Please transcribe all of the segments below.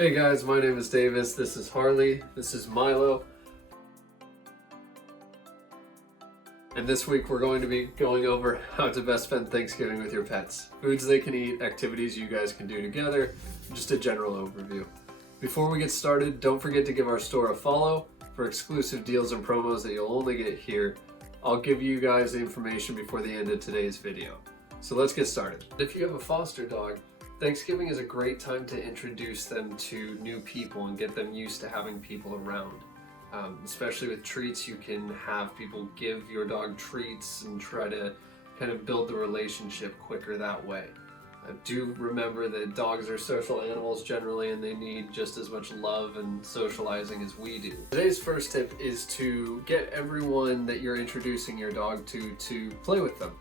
Hey guys, my name is Davis, this is Harley, this is Milo. And this week we're going to be going over how to best spend Thanksgiving with your pets. Foods they can eat, activities you guys can do together, just a general overview. Before we get started, don't forget to give our store a follow for exclusive deals and promos that you'll only get here. I'll give you guys the information before the end of today's video. So let's get started. If you have a foster dog, Thanksgiving is a great time to introduce them to new people and get them used to having people around. Especially with treats, you can have people give your dog treats and try to kind of build the relationship quicker that way. Do remember that dogs are social animals generally, and they need just as much love and socializing as we do. Today's first tip is to get everyone that you're introducing your dog to play with them.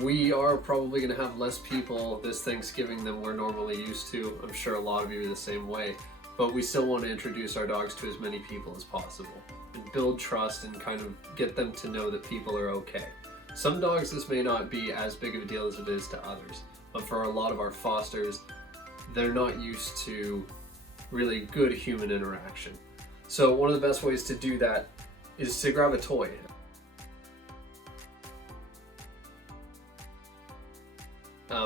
We are probably going to have less people this Thanksgiving than we're normally used to. I'm sure a lot of you are the same way, but we still want to introduce our dogs to as many people as possible and build trust and kind of get them to know that people are okay. Some dogs, this may not be as big of a deal as it is to others, but for a lot of our fosters, they're not used to really good human interaction. So one of the best ways to do that is to grab a toy.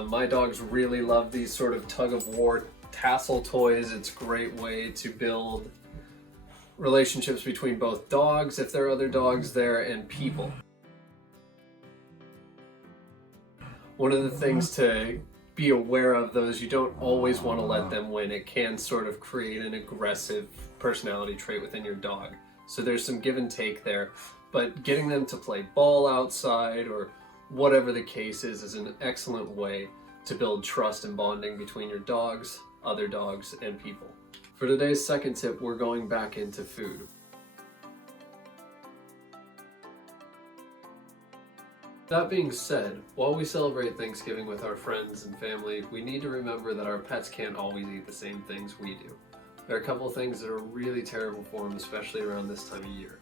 My dogs really love these sort of tug-of-war tassel toys. It's a great way to build relationships between both dogs, if there are other dogs there, and people. One of the things to be aware of, though, is you don't always want to let them win. It can sort of create an aggressive personality trait within your dog. So there's some give and take there, but getting them to play ball outside or whatever the case is an excellent way to build trust and bonding between your dogs, other dogs, and people. For today's second tip, we're going back into food. That being said, while we celebrate Thanksgiving with our friends and family, we need to remember that our pets can't always eat the same things we do. There are a couple of things that are really terrible for them, especially around this time of year.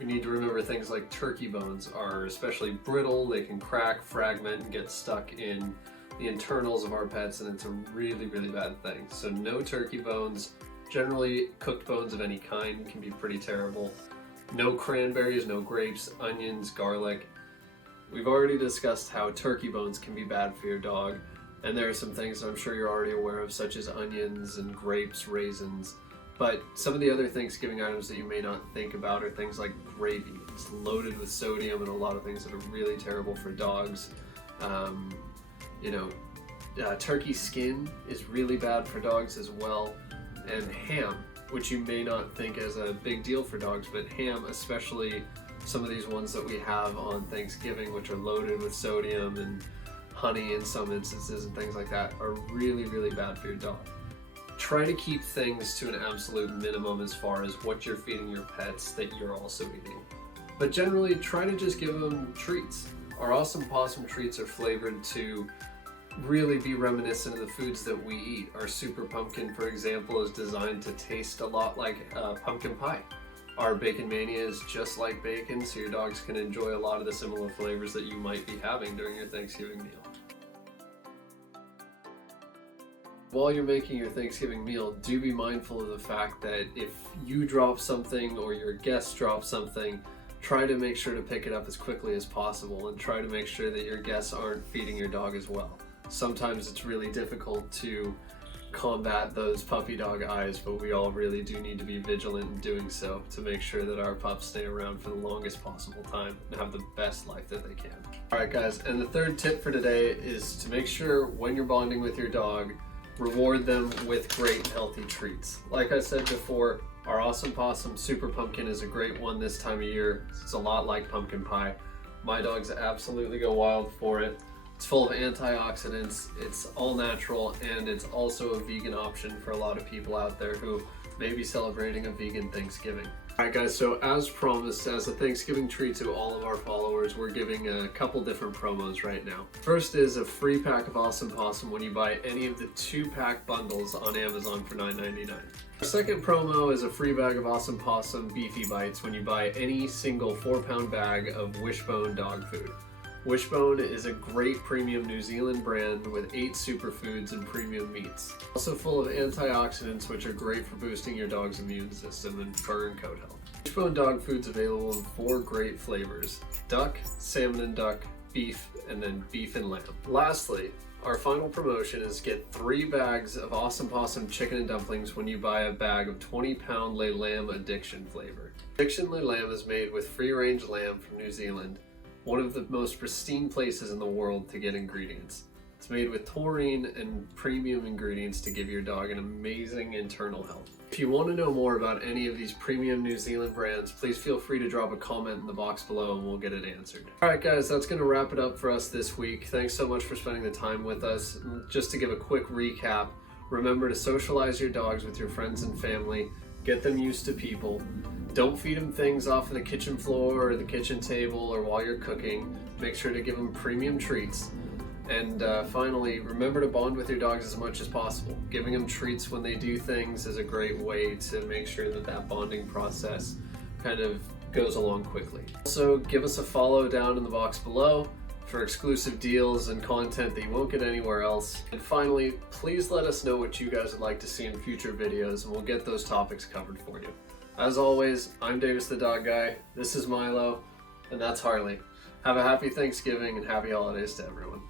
We need to remember things like turkey bones are especially brittle. They can crack, fragment, and get stuck in the internals of our pets, and it's a really, really bad thing. So no turkey bones. Generally, cooked bones of any kind can be pretty terrible. No cranberries, no grapes, onions, garlic. We've already discussed how turkey bones can be bad for your dog, and there are some things that I'm sure you're already aware of, such as onions and grapes, raisins. But some of the other Thanksgiving items that you may not think about are things like gravy. It's loaded with sodium and a lot of things that are really terrible for dogs. Turkey skin is really bad for dogs as well. And ham, which you may not think as a big deal for dogs, but ham, especially some of these ones that we have on Thanksgiving, which are loaded with sodium and honey in some instances and things like that, are really, really bad for your dog. Try to keep things to an absolute minimum as far as what you're feeding your pets that you're also eating. But generally, try to just give them treats. Our Awesome Possum treats are flavored to really be reminiscent of the foods that we eat. Our Super Pumpkin, for example, is designed to taste a lot like pumpkin pie. Our Bacon Mania is just like bacon, so your dogs can enjoy a lot of the similar flavors that you might be having during your Thanksgiving meal. While you're making your Thanksgiving meal, do be mindful of the fact that if you drop something or your guests drop something, try to make sure to pick it up as quickly as possible and try to make sure that your guests aren't feeding your dog as well. Sometimes it's really difficult to combat those puppy dog eyes, but we all really do need to be vigilant in doing so to make sure that our pups stay around for the longest possible time and have the best life that they can. Alright guys, and the third tip for today is to make sure when you're bonding with your dog, reward them with great and healthy treats. Like I said before, our Awesome Possum Super Pumpkin is a great one this time of year. It's a lot like pumpkin pie. My dogs absolutely go wild for it. It's full of antioxidants, it's all natural, and it's also a vegan option for a lot of people out there who may be celebrating a vegan Thanksgiving. Alright guys, so as promised, as a Thanksgiving treat to all of our followers, we're giving a couple different promos right now. First is a free pack of Awesome Possum when you buy any of the 2-pack bundles on Amazon for $9.99. Our second promo is a free bag of Awesome Possum Beefy Bites when you buy any single 4-pound bag of Wishbone dog food. Wishbone is a great premium New Zealand brand with 8 superfoods and premium meats. Also full of antioxidants, which are great for boosting your dog's immune system and fur and coat health. Wishbone dog food's available in 4 great flavors: duck, salmon and duck, beef, and then beef and lamb. Lastly, our final promotion is get 3 bags of Awesome Possum chicken and dumplings when you buy a bag of 20-pound Le Lamb Addiction flavor. Addiction Le Lamb is made with free-range lamb from New Zealand, one of the most pristine places in the world to get ingredients. It's made with taurine and premium ingredients to give your dog an amazing internal health. If you want to know more about any of these premium New Zealand brands, please feel free to drop a comment in the box below and we'll get it answered. Alright guys, that's going to wrap it up for us this week. Thanks so much for spending the time with us. Just to give a quick recap, remember to socialize your dogs with your friends and family. Get them used to people. Don't feed them things off of the kitchen floor or the kitchen table or while you're cooking. Make sure to give them premium treats. And finally, remember to bond with your dogs as much as possible. Giving them treats when they do things is a great way to make sure that that bonding process kind of goes along quickly. Also, give us a follow down in the box below for exclusive deals and content that you won't get anywhere else. And finally, please let us know what you guys would like to see in future videos and we'll get those topics covered for you. As always, I'm Davis the Dog Guy, this is Milo, and that's Harley. Have a happy Thanksgiving and happy holidays to everyone.